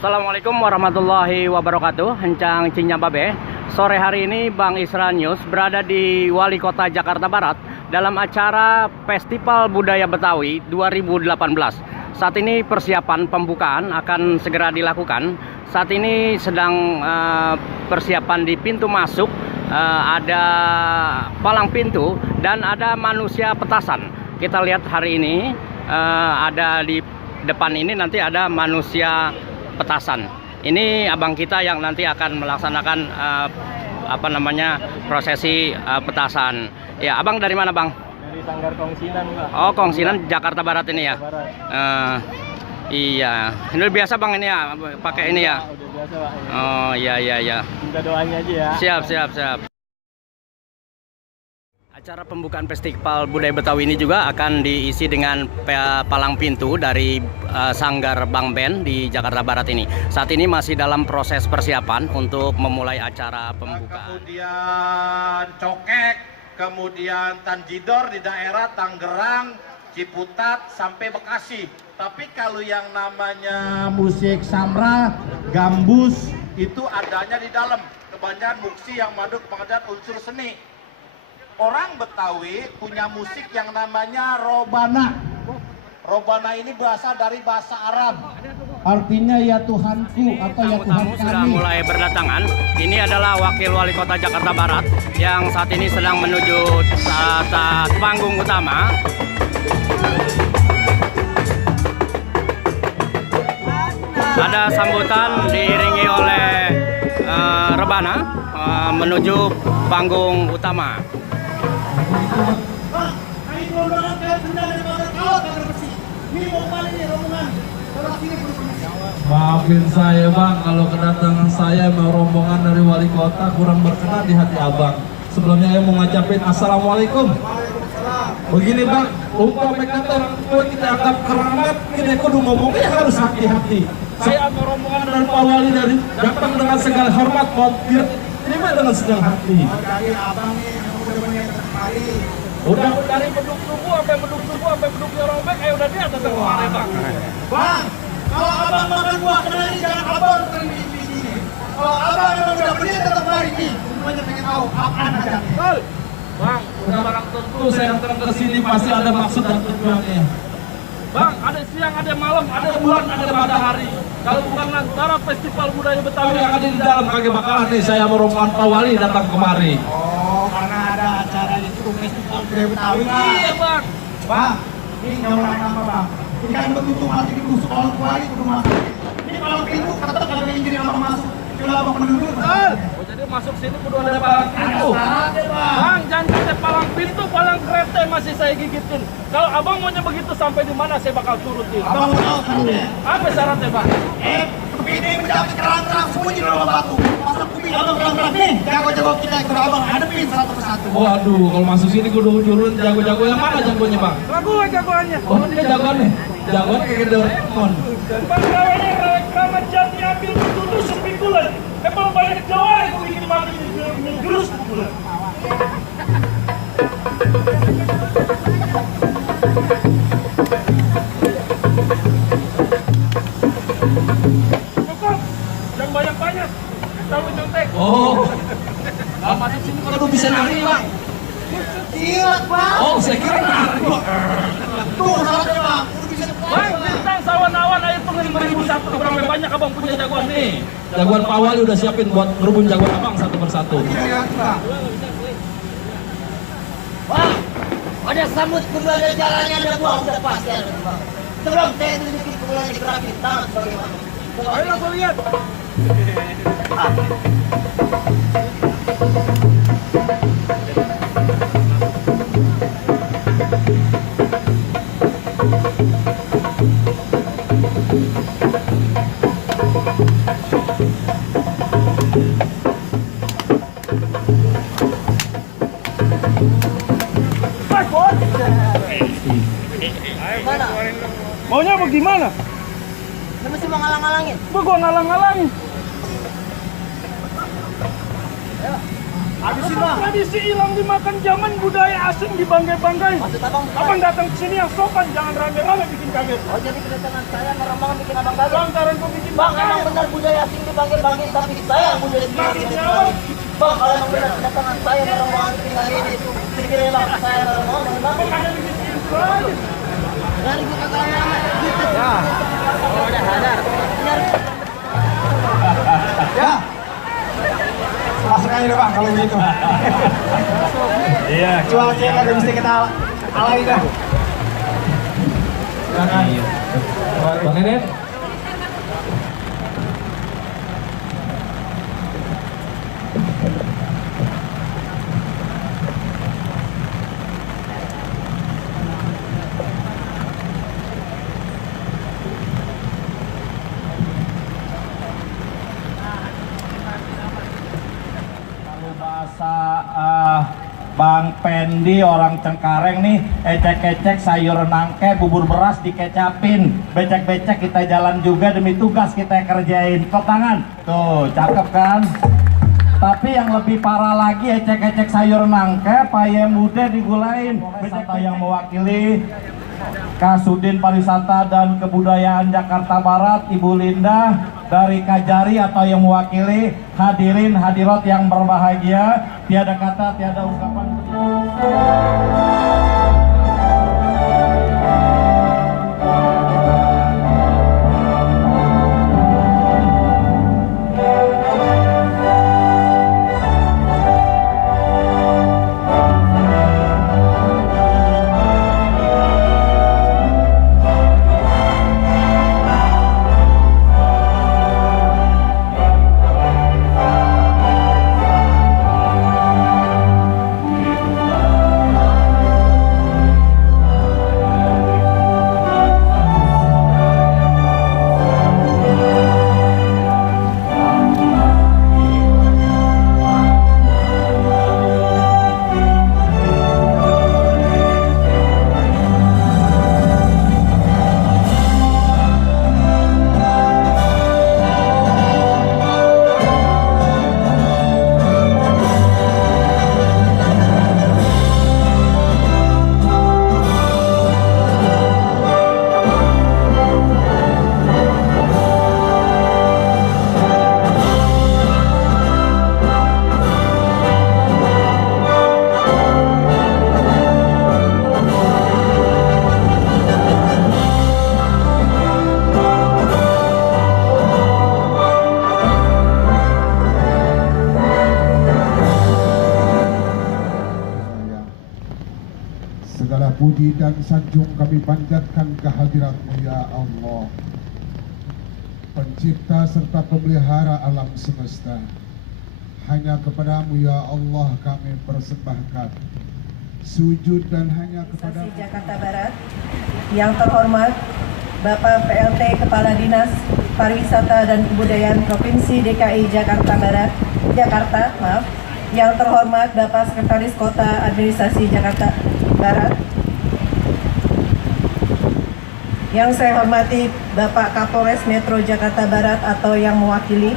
Assalamualaikum warahmatullahi wabarakatuh. Hencang Cinya Babe. Sore hari ini Bang Isra News berada di Wali Kota Jakarta Barat dalam acara Festival Budaya Betawi 2018. Saat ini persiapan pembukaan akan segera dilakukan. Saat ini sedang persiapan di pintu masuk, ada palang pintu dan ada manusia petasan. Kita lihat hari ini ada di depan ini nanti ada manusia petasan. Ini abang kita yang nanti akan melaksanakan prosesi petasan. Ya, abang dari mana, Bang? Dari Sanggar Kongsinan, Pak. Oh, Kongsinan, Jakarta Barat ini ya. Iya, ini biasa Bang ini ya, pakai ini ya. Udah biasa, Pak. Oh, iya. Minta doanya aja ya. Siap. Acara pembukaan Festival Budaya Betawi ini juga akan diisi dengan palang pintu dari Sanggar Bang Ben di Jakarta Barat ini. Saat ini masih dalam proses persiapan untuk memulai acara pembukaan. Kemudian cokek, kemudian tanjidor di daerah Tangerang, Ciputat sampai Bekasi. Tapi kalau yang namanya musik samra, gambus itu adanya di dalam. Kebanyakan muksi yang mengandung unsur seni. Orang Betawi punya musik yang namanya robana. Robana ini berasal dari bahasa Arab. Artinya ya Tuhanku atau ya Tuhan Tamu kami. sudah mulai berdatangan. Ini adalah Wakil Wali Kota Jakarta Barat yang saat ini sedang menuju panggung utama. Ada sambutan diiringi oleh rebana menuju panggung utama. Maafin saya Bang, kalau kedatangan saya mau rombongan dari wali kota kurang berkenan di hati abang. Sebelumnya saya mau ngajapin assalamualaikum. Begini Bang, umpama kata orang tua kita anggap keramat, kita kudu ngomongnya harus hati-hati. Saya mau rombongan dari Pak Wali dari datang dengan segala hormat, mohon terima dengan senang hati. Dari abang nih, Udah dari beduk tubuh sampai beduknya robek, udah dia datang kemari Bang. Bang, kalau abang makan buah kenali jangan abang terima di sini. Kalau abang memang udah beli tetap mari nih. Semuanya pengen tahu apa aja. Bang, udah barang tentu saya datang ke sini pasti ada maksud dan tujuannya. Bang, ada siang, ada malam, ada bulan, ada matahari. Kalau bukan antara Festival Budaya Betawi yang ada di dalam kagak bakalan nih saya mau rombongan Pak Wali datang kemari. Oh, karena ada acara itu Festival Budaya Betawi. Iya Bang. Bang, ini nyolong apa Bang? Ikan begitu mati ditusuk orang tua itu rumah sakit. Ini kalau pintu kata kalau izin abang masuk, coba abang menunjuk. Oh, jadi masuk sini kudu ada palang pintu. Bang, jangan ada palang pintu, palang kereta masih saya gigitin. Kalau abang maunya begitu sampai di mana saya bakal turutin. Abang mau tahu syaratnya? Apa syaratnya Bang? Ini menjadi kerang-kerang semua di dalam batu. Pasang kuping abang kerang-kerang nih. Jago-jago kita ikut abang hadapin satu persatu. Waduh, kalau masuk sini kudu turun jago-jago yang mana jagonya Bang? Jagoannya. Oh, dia jagoannya. Jagoan kayak Doraemon. Pegawainya rekaman jati ambil tusuk pikulan. Emang banyak Jawa yang bikin mati jurus pikulan. Jangan banyak-banyak. Tahu contek. Oh. Kalau masuk sini kalau bisa nari Bang. Gila Bang. Oh, saya kira nari. Tuh syaratnya Bang. Bang, bintang sawan-awan ayo tunggu 5.001. Berapa banyak abang punya jagoan nih? Jagoan Pak Wali udah siapin buat ngerubun jagoan abang satu persatu. Wah, ada sambut kembali jalannya ada buah udah pasti ada Bang. Tolong saya tunjukin kembali gerakin tangan bagaimana. Ayo langsung lihat. Maunya bagaimana? Lu mesti mau ngalang-ngalangin. Gua ngalang-ngalangin. Tradisi hilang dimakan zaman, budaya asing dibanggai-banggai. Maksud abang bukan? Abang datang ke sini yang sopan, jangan rame-rame bikin kaget. Oh jadi kedatangan saya merombongan bikin abang kaget. Lantaran kau bikin Bang, emang kaget. benar budaya asing dipanggil-panggil, tapi saya yang budaya sendiri Maksudnya dipanggil. apa? Bang, kalau emang benar kedatangan saya merombongan bikin kaget itu, pikir bang saya merombongan, bang. Ada bikin intro aja. Dari buka kamera, gitu. Oh, udah sadar. Ya. Masuk aja deh Bang kalau gitu. Iya. Cuaca kagak bisa kita alahin dah. Silakan. Bang Deden. Bahasa Bang Pendi orang Cengkareng nih, ecek-ecek sayur nangke, bubur beras dikecapin, becek-becek kita jalan juga demi tugas kita kerjain. Tepuk tangan, tuh cakep kan? Tapi yang lebih parah lagi, ecek-ecek sayur nangke, paye muda digulain. Wisata yang mewakili Kasudin Pariwisata dan Kebudayaan Jakarta Barat, Ibu Linda dari Kajari atau yang mewakili hadirin hadirat yang berbahagia, tiada kata, tiada ungkapan. Segala puji dan sanjung kami panjatkan kehadirat-Mu ya Allah, Pencipta serta pemelihara alam semesta. Hanya kepadamu ya Allah kami persembahkan sujud dan hanya kepadamu. Jakarta Barat, yang terhormat Bapak PLT Kepala Dinas Pariwisata dan Kebudayaan Provinsi DKI Jakarta Barat, yang terhormat Bapak Sekretaris Kota Administrasi Jakarta Barat, yang saya hormati Bapak Kapolres Metro Jakarta Barat atau yang mewakili,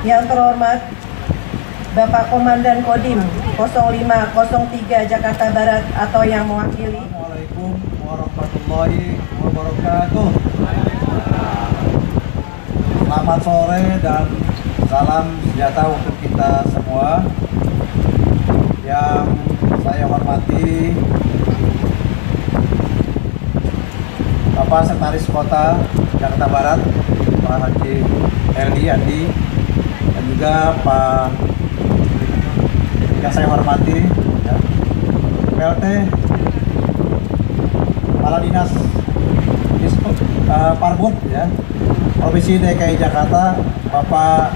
yang terhormat Bapak Komandan Kodim 0503 Jakarta Barat atau yang mewakili. Assalamualaikum warahmatullahi wabarakatuh. Selamat sore dan salam sejahtera untuk kita semua. Yang saya hormati Bapak Sekretaris Kota Jakarta Barat, Pak Haji Eli Andi, dan juga Pak yang saya hormati ya, PLT Kepala Dinas Parbud ya, Provinsi DKI Jakarta, Bapak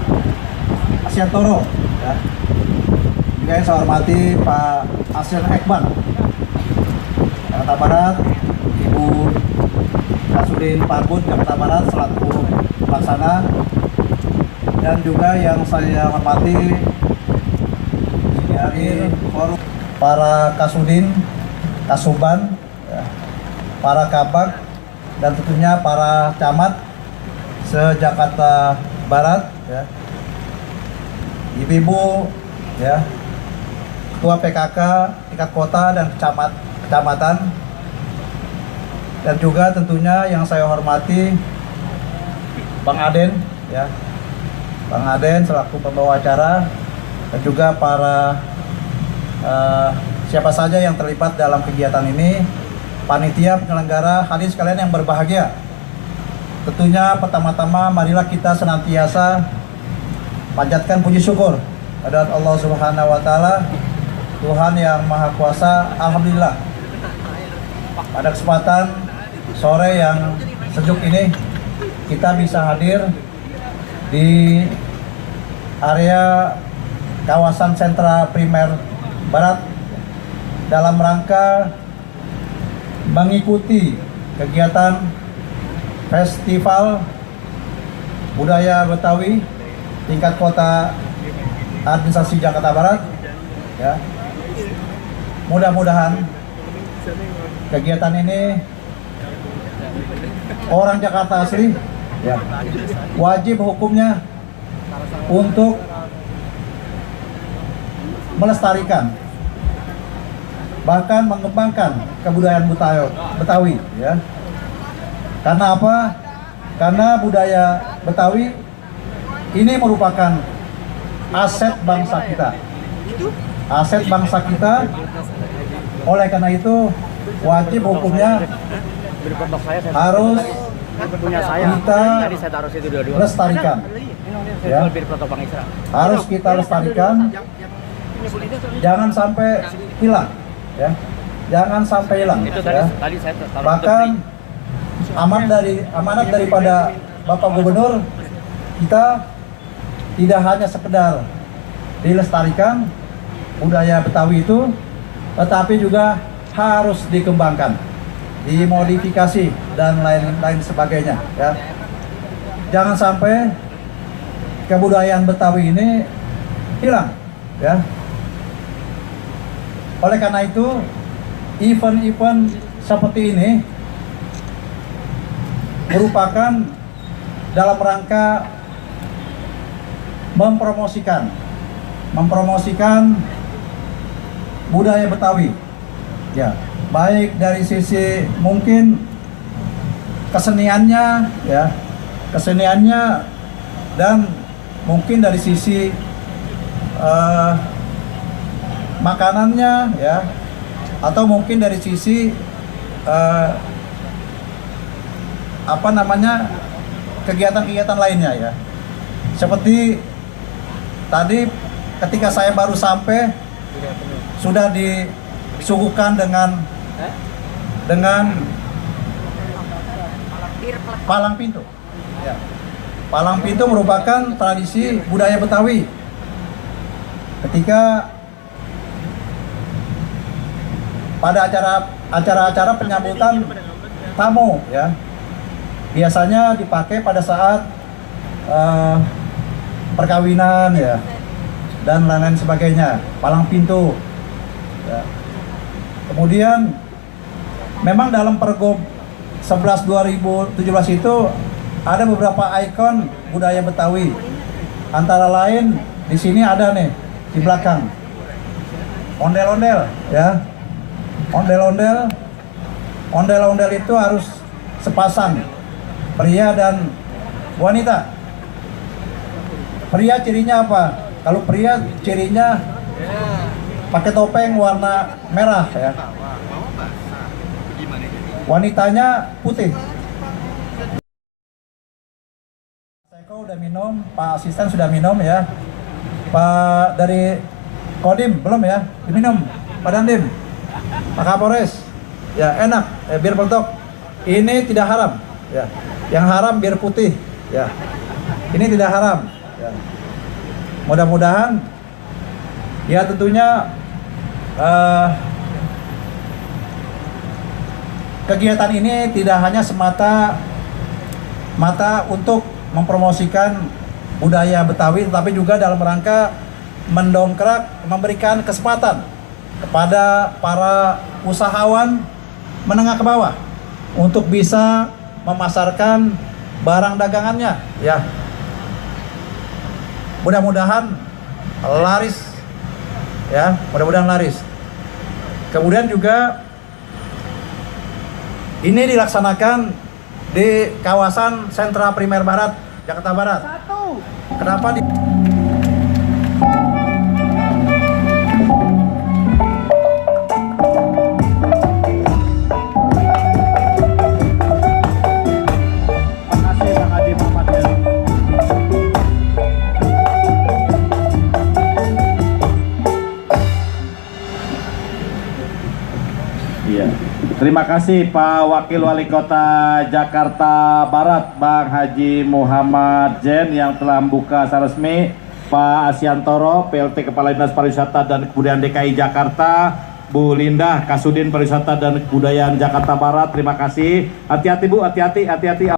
Asiantoro ya. Juga yang saya hormati Pak Asyan Ekban Jakarta Barat, Ibu Kasudin Parbud Jakarta Barat selaku pelaksana, dan juga yang saya hormati dari forum para Kasudin, Kasuban, ya, para Kabak, dan tentunya para camat se-Jakarta Barat ya. ibu-ibu, ya, ketua PKK tingkat kota dan kecamatan, dan juga tentunya yang saya hormati Bang Aden, ya, Bang Aden selaku pembawa acara, dan juga para siapa saja yang terlibat dalam kegiatan ini, panitia penyelenggara, hadirin sekalian yang berbahagia. Tentunya pertama-tama marilah kita senantiasa panjatkan puji syukur pada Allah Subhanahu wa taala, Tuhan yang Maha Kuasa. Alhamdulillah, pada kesempatan sore yang sejuk ini kita bisa hadir di area kawasan sentra primer Barat dalam rangka mengikuti kegiatan Festival Budaya Betawi tingkat kota administrasi Jakarta Barat, ya. Mudah-mudahan kegiatan ini orang Jakarta asli, ya, wajib hukumnya untuk melestarikan, bahkan mengembangkan kebudayaan Betawi, ya. Karena apa? Karena budaya Betawi ini merupakan aset bangsa kita. Aset bangsa kita. Oleh karena itu wajib hukumnya harus kita lestarikan. Ya. Harus kita lestarikan. Jangan sampai hilang, ya. Jangan sampai hilang, ya. Bahkan amanat daripada Bapak Gubernur, kita tidak hanya sekedar dilestarikan budaya Betawi itu, tetapi juga harus dikembangkan, dimodifikasi dan lain-lain sebagainya, ya. Jangan sampai kebudayaan Betawi ini hilang, ya. Oleh karena itu, event-event seperti ini merupakan dalam rangka mempromosikan budaya Betawi, ya, baik dari sisi mungkin keseniannya, ya, dan mungkin dari sisi makanannya, ya, atau mungkin dari sisi kegiatan-kegiatan lainnya, ya. Seperti tadi ketika saya baru sampai sudah disuguhkan dengan palang pintu, ya. Palang pintu merupakan tradisi budaya Betawi. Ketika pada acara-acara penyambutan tamu, ya, biasanya dipakai pada saat perkawinan, ya, dan lain-lain sebagainya, palang pintu, ya. Kemudian memang dalam Pergub 11 2017 itu ada beberapa ikon budaya Betawi. Antara lain di sini ada nih di belakang ondel-ondel, ya. Ondel-ondel itu harus sepasang, pria dan wanita. Pria cirinya apa? Kalau pria cirinya pakai topeng warna merah, ya. Wanitanya putih. Seko udah minum, Pak Asisten sudah minum, ya. Pak dari Kodim belum, ya? Diminum, Pak Dandim, Pak Kapolres, ya, enak, bir peletok. Ini tidak haram, ya. Yang haram bir putih, ya. Ini tidak haram, ya. Mudah-mudahan, ya, tentunya kegiatan ini tidak hanya semata untuk mempromosikan budaya Betawi, tetapi juga dalam rangka mendongkrak, memberikan kesempatan kepada para usahawan menengah ke bawah untuk bisa memasarkan barang dagangannya, ya. Mudah-mudahan laris, ya, mudah-mudahan laris. Kemudian juga ini dilaksanakan di kawasan Sentra Primer Barat, Jakarta Barat. Kenapa di Iya. Terima kasih Pak Wakil Wali Kota Jakarta Barat Bang Haji Muhammad Zen yang telah membuka secara resmi, Pak Asiantoro PLT Kepala Dinas Pariwisata dan Kebudayaan DKI Jakarta, Bu Lindah Kasudin Pariwisata dan Kebudayaan Jakarta Barat. Terima kasih. Hati-hati Bu, hati-hati.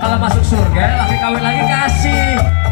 Kalau masuk surga, laki kawin lagi kasih.